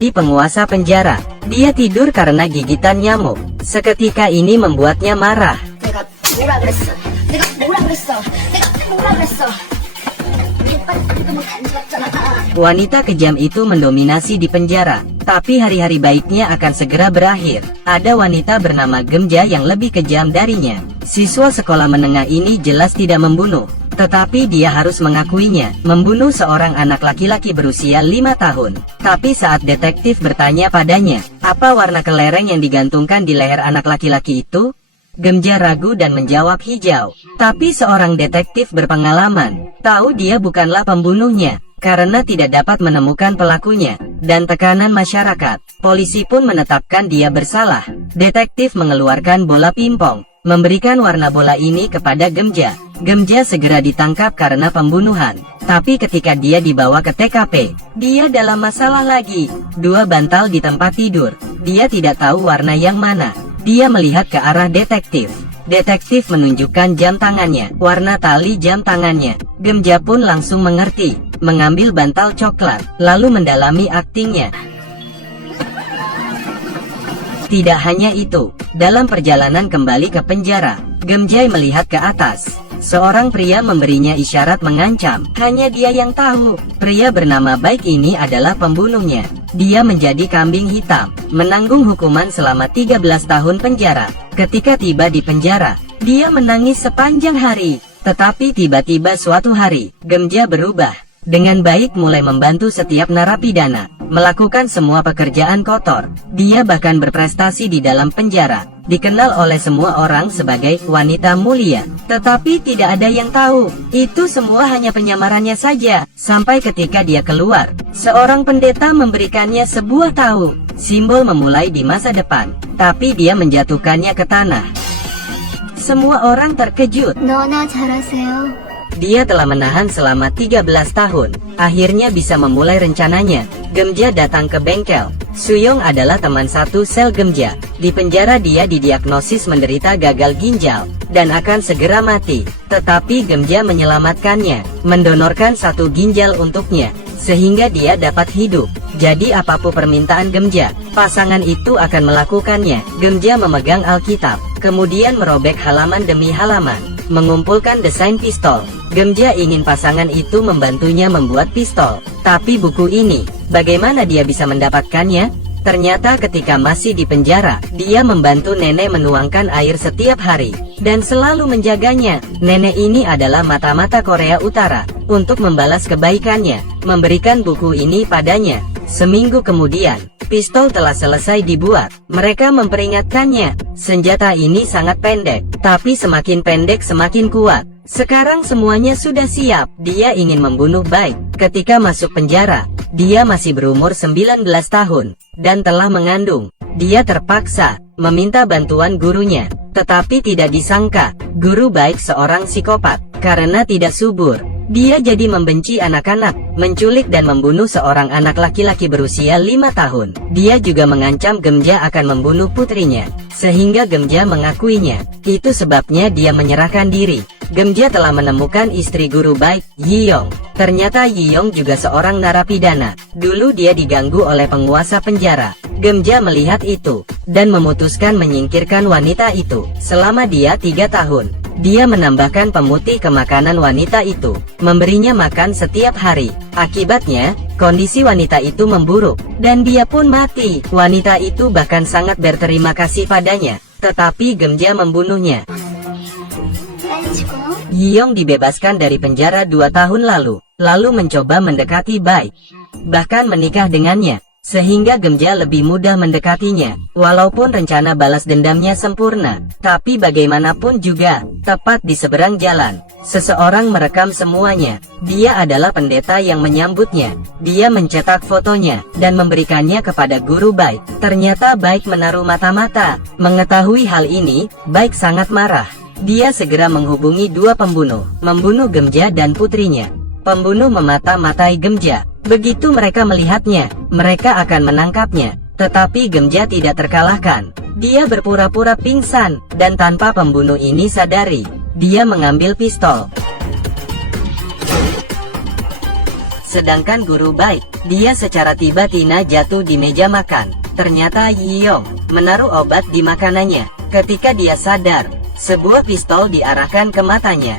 Di penguasa penjara, dia tidur karena gigitan nyamuk. Seketika ini membuatnya marah. 내가 뭐라 그랬어? 내가 뭐라 그랬어? 내가 뭐라 그랬어? Wanita kejam itu mendominasi di penjara, tapi hari-hari baiknya akan segera berakhir. Ada wanita bernama Gemja yang lebih kejam darinya. Siswa sekolah menengah ini jelas tidak membunuh, tetapi dia harus mengakuinya, membunuh seorang anak laki-laki berusia 5 tahun. Tapi saat detektif bertanya padanya, apa warna kelereng yang digantungkan di leher anak laki-laki itu? Gemja ragu dan menjawab hijau. Tapi seorang detektif berpengalaman tahu dia bukanlah pembunuhnya, karena tidak dapat menemukan pelakunya, dan tekanan masyarakat. Polisi pun menetapkan dia bersalah. Detektif mengeluarkan bola pimpong, memberikan warna bola ini kepada Gemja. Gemja segera ditangkap karena pembunuhan. Tapi ketika dia dibawa ke TKP, dia dalam masalah lagi. 2 bantal di tempat tidur. Dia tidak tahu warna yang mana. Dia melihat ke arah detektif. Detektif menunjukkan jam tangannya, warna tali jam tangannya. Gemja pun langsung mengerti, mengambil bantal coklat, lalu mendalami aktingnya. Tidak hanya itu, dalam perjalanan kembali ke penjara, Gemja melihat ke atas. Seorang pria memberinya isyarat mengancam. Hanya dia yang tahu, pria bernama Baik ini adalah pembunuhnya. Dia menjadi kambing hitam, menanggung hukuman selama 13 tahun penjara. Ketika tiba di penjara, dia menangis sepanjang hari. Tetapi tiba-tiba suatu hari, Gemja berubah. Dengan baik mulai membantu setiap narapidana, melakukan semua pekerjaan kotor. Dia bahkan berprestasi di dalam penjara, dikenal oleh semua orang sebagai wanita mulia. Tetapi tidak ada yang tahu, itu semua hanya penyamarannya saja. Sampai ketika dia keluar, seorang pendeta memberikannya sebuah tahu, simbol memulai di masa depan. Tapi dia menjatuhkannya ke tanah. Semua orang terkejut. 너나 잘하세요. Dia telah menahan selama 13 tahun. Akhirnya bisa memulai rencananya. Gemja datang ke bengkel. Suyong adalah teman satu sel Gemja. Di penjara dia didiagnosis menderita gagal ginjal dan akan segera mati. Tetapi Gemja menyelamatkannya, mendonorkan 1 ginjal untuknya, sehingga dia dapat hidup. Jadi apapun permintaan Gemja, pasangan itu akan melakukannya. Gemja memegang Alkitab, kemudian merobek halaman demi halaman, mengumpulkan desain pistol. Gemja ingin pasangan itu membantunya membuat pistol. Tapi buku ini, bagaimana dia bisa mendapatkannya? Ternyata ketika masih di penjara, dia membantu nenek menuangkan air setiap hari, dan selalu menjaganya. Nenek ini adalah mata-mata Korea Utara, untuk membalas kebaikannya, memberikan buku ini padanya. Seminggu kemudian, pistol telah selesai dibuat. Mereka memperingatkannya, senjata ini sangat pendek, tapi semakin pendek semakin kuat. Sekarang semuanya sudah siap. Dia ingin membunuh Baik. Ketika masuk penjara, dia masih berumur 19 tahun, dan telah mengandung. Dia terpaksa meminta bantuan gurunya, tetapi tidak disangka, guru Baik seorang psikopat. Karena tidak subur, dia jadi membenci anak-anak, menculik dan membunuh seorang anak laki-laki berusia 5 tahun. Dia juga mengancam Gemja akan membunuh putrinya, sehingga Gemja mengakuinya. Itu sebabnya dia menyerahkan diri. Gemja telah menemukan istri guru Baik, Yiyong. Ternyata Yiyong juga seorang narapidana. Dulu dia diganggu oleh penguasa penjara. Gemja melihat itu, dan memutuskan menyingkirkan wanita itu. Selama dia 3 tahun, dia menambahkan pemutih ke makanan wanita itu, memberinya makan setiap hari. Akibatnya, kondisi wanita itu memburuk, dan dia pun mati. Wanita itu bahkan sangat berterima kasih padanya, tetapi Gemja membunuhnya. Yiyong dibebaskan dari penjara 2 tahun lalu mencoba mendekati Baik, bahkan menikah dengannya, sehingga Gemja lebih mudah mendekatinya. Walaupun rencana balas dendamnya sempurna, tapi bagaimanapun juga, tepat di seberang jalan, seseorang merekam semuanya. Dia adalah pendeta yang menyambutnya. Dia mencetak fotonya, dan memberikannya kepada guru Baik. Ternyata Baik menaruh mata-mata. Mengetahui hal ini, Baik sangat marah. Dia segera menghubungi 2 pembunuh, membunuh Gemja dan putrinya. Pembunuh memata-matai Gemja. Begitu mereka melihatnya, mereka akan menangkapnya. Tetapi Gemja tidak terkalahkan. Dia berpura-pura pingsan, dan tanpa pembunuh ini sadari, dia mengambil pistol. Sedangkan guru Baik Dia secara tiba-tiba jatuh di meja makan. Ternyata Yiyong menaruh obat di makanannya. Ketika dia sadar, sebuah pistol diarahkan ke matanya.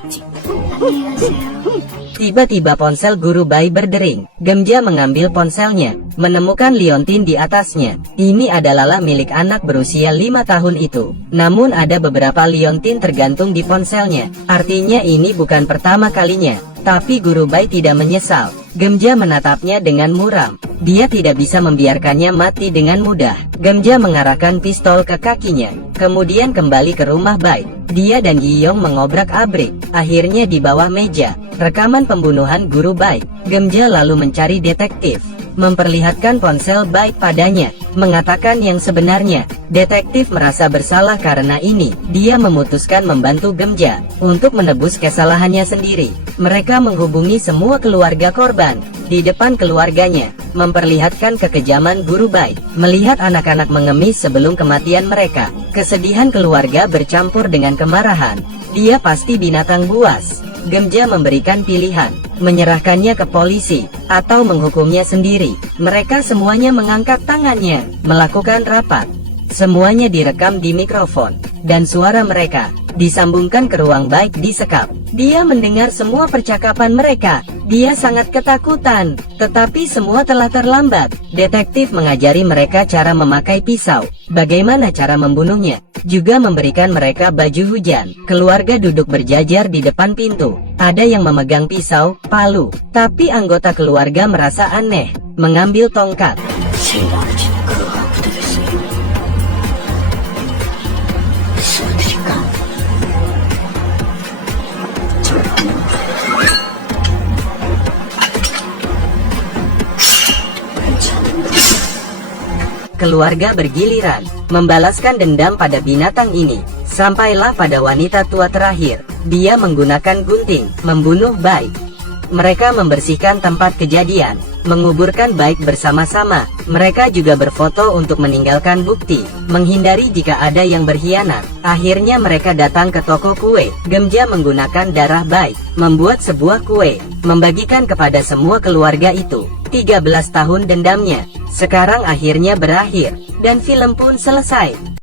Tiba-tiba ponsel Guru Bai berdering. Gemja mengambil ponselnya, menemukan liontin di atasnya. Ini adalah milik anak berusia 5 tahun itu. Namun ada beberapa liontin tergantung di ponselnya. Artinya ini bukan pertama kalinya. Tapi Guru Bai tidak menyesal. Gemja menatapnya dengan muram. Dia tidak bisa membiarkannya mati dengan mudah. Gemja mengarahkan pistol ke kakinya, kemudian kembali ke rumah Bai. Dia dan Yiyong mengobrak-abrik. Akhirnya di bawah meja, rekaman pembunuhan Guru Bai. Gemja lalu mencari detektif, memperlihatkan ponsel Bai padanya, mengatakan yang sebenarnya. Detektif merasa bersalah karena ini. Dia memutuskan membantu Gemja untuk menebus kesalahannya sendiri. Mereka menghubungi semua keluarga korban di depan keluarganya, memperlihatkan kekejaman Guru Bai. Melihat anak-anak mengemis sebelum kematian mereka, kesedihan keluarga bercampur dengan kemarahan. Dia pasti binatang buas. Gemja memberikan pilihan, menyerahkannya ke polisi, atau menghukumnya sendiri. Mereka semuanya mengangkat tangannya, melakukan rapat. Semuanya direkam di mikrofon, dan suara mereka disambungkan ke ruang baik di sekap. Dia mendengar semua percakapan mereka. Dia sangat ketakutan, tetapi semua telah terlambat. Detektif mengajari mereka cara memakai pisau, bagaimana cara membunuhnya, juga memberikan mereka baju hujan. Keluarga duduk berjajar di depan pintu. Ada yang memegang pisau, palu, tapi anggota keluarga merasa aneh, mengambil tongkat. Keluarga bergiliran, membalaskan dendam pada binatang ini. Sampailah pada wanita tua terakhir. Dia menggunakan gunting, membunuh Bai. Mereka membersihkan tempat kejadian, menguburkan Bai bersama-sama. Mereka juga berfoto untuk meninggalkan bukti, menghindari jika ada yang berkhianat. Akhirnya mereka datang ke toko kue. Gemja menggunakan darah Bai, membuat sebuah kue, membagikan kepada semua keluarga itu. 13 tahun dendamnya sekarang akhirnya berakhir, dan film pun selesai.